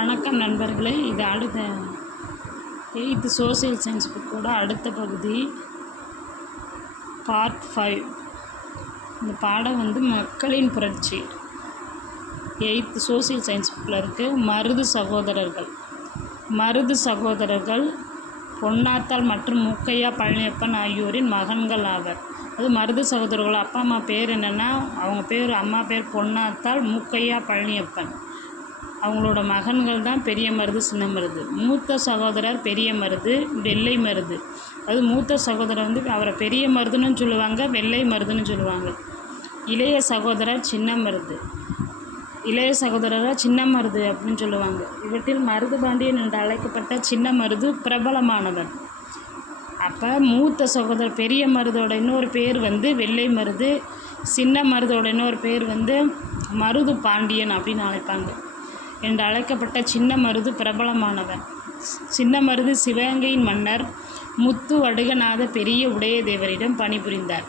வணக்கம் நண்பர்களே. இது அடுத்த 8th சோசியல் சயின்ஸ் புக்கோட அடுத்த பகுதி பார்ட் 5. இந்த பாடம் மக்களின் புரட்சி 8th சோசியல் சயின்ஸ் புக்கில் இருக்குது. மருது சகோதரர்கள் பொன்னாத்தாள் மற்றும் மூக்கையா பழனியப்பன் ஆகியோரின் மகன்கள் ஆவர். அது மருது சகோதரர்கள் அப்பா அம்மா பேர் என்னென்னா, அவங்க பேர் அம்மா பேர் பொன்னாத்தாள், மூக்கையா பழனியப்பன். அவங்களோட மகன்கள் தான் பெரிய மருது, சின்ன மருது. மூத்த சகோதரர் பெரிய மருது, வெள்ளை மருது. அது மூத்த சகோதரர் அவரை பெரிய மருதுன்னு சொல்லுவாங்க, வெள்ளை மருதுன்னு சொல்லுவாங்க. இளைய சகோதரர் சின்ன மருது, சின்ன மருது அப்படின்னு சொல்லுவாங்க. இவற்றில் மருது பாண்டியன் என்று அழைக்கப்பட்ட சின்ன மருது பிரபலமானவர். அப்போ மூத்த சகோதரர் பெரிய மருதோட இன்னொரு பேர் வெள்ளை மருது, சின்ன மருதோட இன்னொரு பேர் மருது பாண்டியன் அப்படின்னு அழைப்பாங்க. என்று அழைக்கப்பட்ட சின்ன மருது பிரபலமானவர். சின்ன மருது சிவகங்கையின் மன்னர் முத்து வடுகநாத பெரிய உடையதேவரிடம் பணிபுரிந்தார்.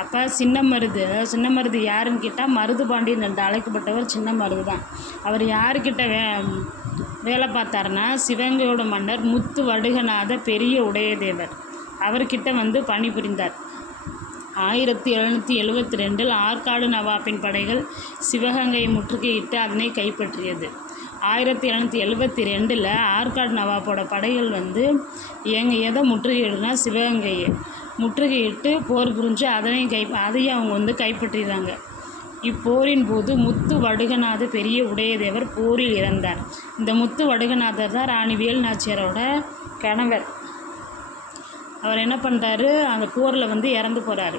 அப்போ சின்ன மருது யாருன்னு கேட்டால் மருது பாண்டியன் என்று அழைக்கப்பட்டவர் சின்ன மருது தான். அவர் யாருக்கிட்ட வேலை பார்த்தாருன்னா, சிவகங்கையோட மன்னர் முத்து வடுகநாத பெரிய உடையதேவர் அவர்கிட்ட பணிபுரிந்தார். 1772 ஆற்காடு நவாப்பின் படைகள் சிவகங்கையை முற்றுகையிட்டு அதனை கைப்பற்றியது. 1772 ஆற்காடு நவாப்போட படைகள் எதை முற்றுகையிடுனா, சிவகங்கையை முற்றுகையிட்டு போர் புரிஞ்சு அதையும் அவங்க கைப்பற்றிடுறாங்க. இப்போரின் போது முத்து வடுகநாத பெரிய உடையதேவர் போரில் இறந்தார். இந்த முத்து வடுகநாதர் தான் ராணி வேலு நாச்சியாரோட கணவர். அவர் என்ன பண்ணுறாரு, அந்த போரில் இறந்து போகிறாரு.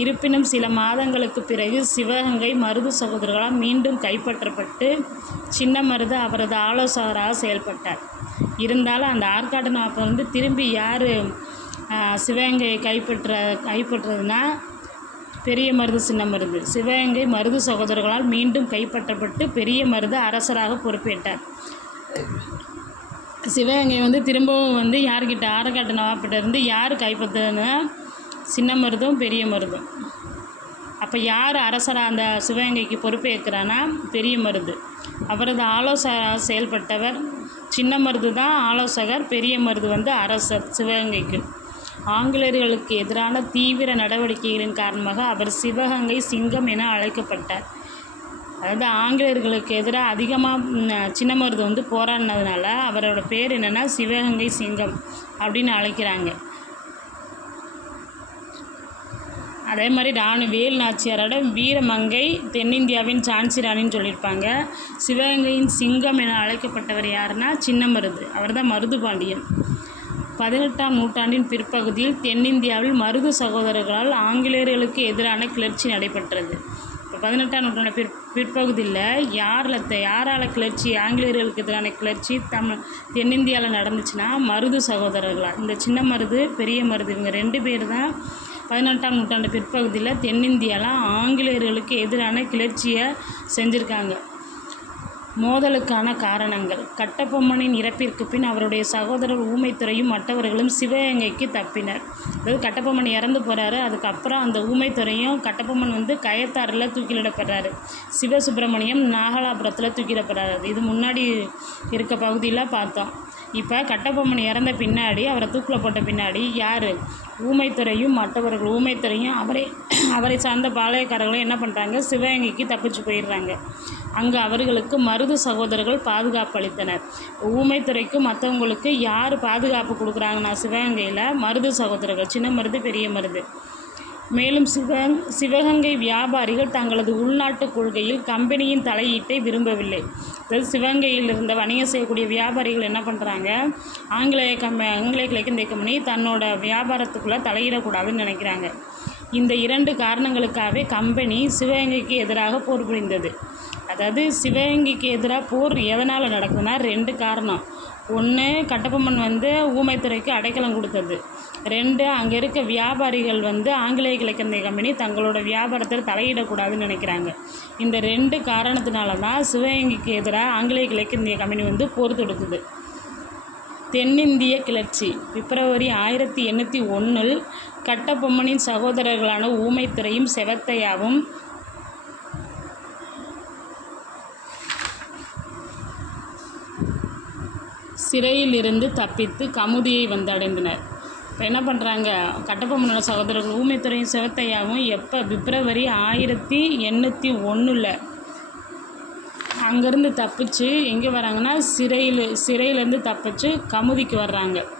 இருப்பினும் சில மாதங்களுக்கு பிறகு சிவகங்கை மருது சகோதரர்களால் மீண்டும் கைப்பற்றப்பட்டு சின்ன மருது அவரது ஆலோசகராக செயல்பட்டார். இருந்தாலும் அந்த ஆற்காடு நாப்பை திரும்பி யார் சிவகங்கையை கைப்பற்றுறதுனா, பெரிய மருது, சின்ன மருது. சிவகங்கை மருது சகோதரர்களால் மீண்டும் கைப்பற்றப்பட்டு பெரிய மருது அரசராக பொறுப்பேற்றார். சிவகங்கை திரும்பவும் யார்கிட்ட, ஆற்காடு நவாப்பிட்ட இருந்து யார் கைப்பற்றுறதுன்னா, சின்ன மருதும் பெரிய மருதும். அப்போ யார் அரசராக அந்த சிவகங்கைக்கு பொறுப்பேற்கிறான்னா, பெரிய மருது. அவரது ஆலோசகராக செயல்பட்டவர் சின்ன மருது தான் ஆலோசகர், பெரிய மருது அரசர் சிவகங்கைக்கு. ஆங்கிலேயர்களுக்கு எதிரான தீவிர நடவடிக்கைகளின் காரணமாக அவர் சிவகங்கை சிங்கம் என அழைக்கப்பட்டார். அதாவது ஆங்கிலேயர்களுக்கு எதிராக அதிகமாக சின்ன மருது போராடினதுனால அவரோட பேர் என்னென்னா சிவகங்கை சிங்கம் அப்படின்னு அழைக்கிறாங்க. அதே மாதிரி ராணி வேலு நாச்சியாரோட வீரமங்கை, தென்னிந்தியாவின் ஜான்சி ராணின்னு சொல்லியிருப்பாங்க. சிவகங்கையின் சிங்கம் என அழைக்கப்பட்டவர் யாருன்னா, சின்ன மருது. அவர் தான் மருது பாண்டியன். 18ஆம் நூற்றாண்டின் பிற்பகுதியில் தென்னிந்தியாவில் மருது சகோதரர்களால் ஆங்கிலேயர்களுக்கு எதிரான கிளர்ச்சி நடைபெற்றது. இப்போ 18ஆம் நூற்றாண்டு பிற்பகுதியில் யாரால் கிளர்ச்சி, ஆங்கிலேயர்களுக்கு எதிரான கிளர்ச்சி தென்னிந்தியாவில் நடந்துச்சுன்னா, மருது சகோதரர்களால். இந்த சின்ன மருது, பெரிய மருது இவங்க 2 பேர் தான் 18ஆம் நூற்றாண்டு பிற்பகுதியில் தென்னிந்தியாவில் ஆங்கிலேயர்களுக்கு எதிரான கிளர்ச்சியை செஞ்சுருக்காங்க. மோதலுக்கான காரணங்கள்: கட்டபொம்மனின் இறப்பிற்கு பின் அவருடைய சகோதரர் ஊமைத்துறையும் மற்றவர்களும் சிவகங்கைக்கு தப்பினர். அதாவது கட்டபொம்மன் இறந்து போகிறாரு. அதுக்கப்புறம் அந்த ஊமைத்துறையும், கட்டபொம்மன் கயத்தாறில் தூக்கிலிடப்படுறாரு. சிவசுப்பிரமணியம் நாகலாபுரத்தில் தூக்கிலிடப்படுறாரு. இது முன்னாடி இருக்க பகுதியில் பார்த்தோம். இப்போ கட்டபொம்மன் இறந்த பின்னாடி, அவரை தூக்கில் போட்ட பின்னாடி யார், ஊமைத்துறையும் மற்றவர்கள், ஊமைத்துறையும் அவரை சார்ந்த பாளையக்காரர்களும் என்ன பண்ணுறாங்க, சிவகங்கைக்கு தப்பிச்சு போயிடுறாங்க. அங்கே அவர்களுக்கு மருது சகோதரர்கள் பாதுகாப்பு அளித்தனர். ஊமைத்துறைக்கும் மற்றவங்களுக்கு யார் பாதுகாப்பு கொடுக்குறாங்கன்னா, சிவகங்கையில் மருது சகோதரர்கள், சின்ன மருது, பெரிய மருது. மேலும் சிவகங்கை வியாபாரிகள் தங்களது உள்நாட்டு கொள்கையில் கம்பெனியின் தலையீட்டை விரும்பவில்லை. அதாவது சிவகங்கையில் இருந்த வணிகம் செய்யக்கூடிய வியாபாரிகள் என்ன பண்ணுறாங்க, ஆங்கிலேய கிழக்கிந்திய கம்பெனி தன்னோட வியாபாரத்துக்குள்ளே தலையிடக்கூடாதுன்னு நினைக்கிறாங்க. இந்த 2 காரணங்களுக்காகவே கம்பெனி சிவகங்கைக்கு எதிராக போர் புரிந்தது. அதாவது சிவகங்கைக்கு எதிராக போர் எதனால் நடக்குதுன்னா, 2 காரணம். 1, கட்டபொம்மன் ஊமைத்துறைக்கு அடைக்கலம் கொடுத்தது. 2, அங்கே இருக்க வியாபாரிகள் ஆங்கிலேய கிழக்கிந்திய கம்பெனி தங்களோட வியாபாரத்தில் தலையிடக்கூடாதுன்னு நினைக்கிறாங்க. இந்த 2 காரணத்தினால தான் சிவகங்கைக்கு எதிராக ஆங்கிலேய கிழக்கிந்திய கம்பெனி போர் தொடுக்குது. தென்னிந்திய கிளர்ச்சி: பிப்ரவரி 1801 கட்டபொம்மனின் சகோதரர்களான ஊமைத்துறையும் செவத்தையாவும் சிறையிலிருந்து தப்பித்து கமுதியை வந்தடைந்தனர். இப்போ என்ன பண்ணுறாங்க, கட்டபொம்மனோட சகோதரர்கள் ஊமைத்துரையும் சிவத்தையாவும் எப்போ பிப்ரவரி 1801 அங்கேருந்து தப்பிச்சு எங்கே வராங்கன்னா சிறையிலேருந்து தப்பிச்சு கமுதிக்கு வர்றாங்க.